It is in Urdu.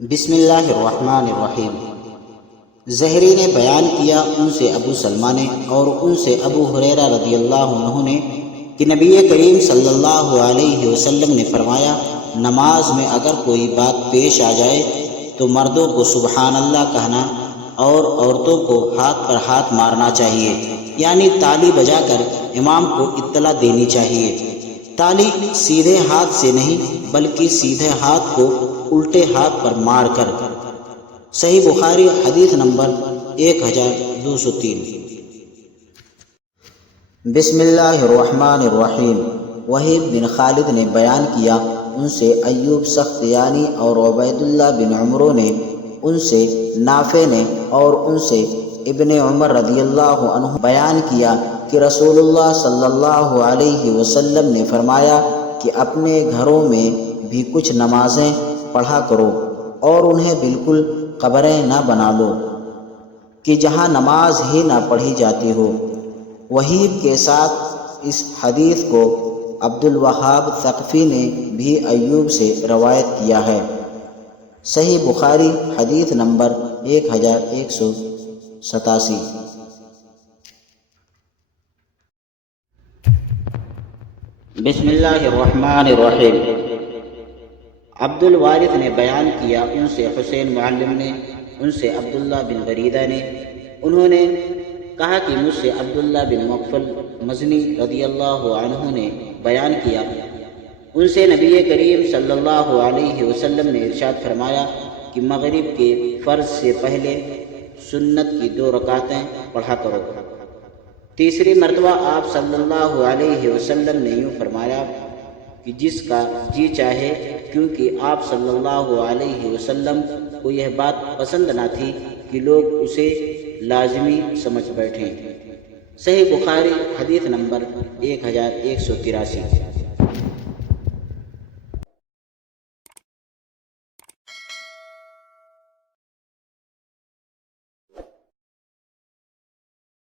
بسم اللہ الرحمن الرحیم۔ زہری نے بیان کیا، ان سے ابو سلمہ نے اور ان سے ابو ہریرہ رضی اللہ عنہ نے کہ نبی کریم صلی اللہ علیہ وسلم نے فرمایا، نماز میں اگر کوئی بات پیش آ جائے تو مردوں کو سبحان اللہ کہنا اور عورتوں کو ہاتھ پر ہاتھ مارنا چاہیے، یعنی تالی بجا کر امام کو اطلاع دینی چاہیے۔ تالی سیدھے ہاتھ سے نہیں بلکہ سیدھے ہاتھ کو الٹے ہاتھ پر مار کر۔ صحیح بخاری حدیث نمبر 1203۔ بسم اللہ الرحمن الرحیم۔ وہیب بن خالد نے بیان کیا، ان سے ایوب سختیانی اور عبید اللہ بن عمرو نے، ان سے نافع نے اور ان سے ابن عمر رضی اللہ عنہ بیان کیا کہ رسول اللہ صلی اللہ علیہ وسلم نے فرمایا کہ اپنے گھروں میں بھی کچھ نمازیں پڑھا کرو اور انہیں بالکل قبریں نہ بنا لو کہ جہاں نماز ہی نہ پڑھی جاتی ہو۔ وہیب کے ساتھ اس حدیث کو عبد الوہاب ثقفی نے بھی ایوب سے روایت کیا ہے۔ صحیح بخاری حدیث نمبر 1187۔ بسم اللہ الرحمن الرحیم۔ عبد الوارث نے بیان کیا، ان سے حسین معلم نے، ان سے عبداللہ بن غریدہ نے، انہوں نے کہا کہ مجھ سے عبداللہ بن مغفل مزنی رضی اللہ عنہ نے بیان کیا، ان سے نبی کریم صلی اللہ علیہ وسلم نے ارشاد فرمایا کہ مغرب کے فرض سے پہلے سنت کی 2 رکعتیں پڑھا کرو۔ تیسری مرتبہ آپ صلی اللہ علیہ وسلم نے یوں فرمایا کہ جس کا جی چاہے، کیونکہ آپ صلی اللہ علیہ وسلم کو یہ بات پسند نہ تھی کہ لوگ اسے لازمی سمجھ بیٹھیں۔ صحیح بخاری حدیث نمبر 1183۔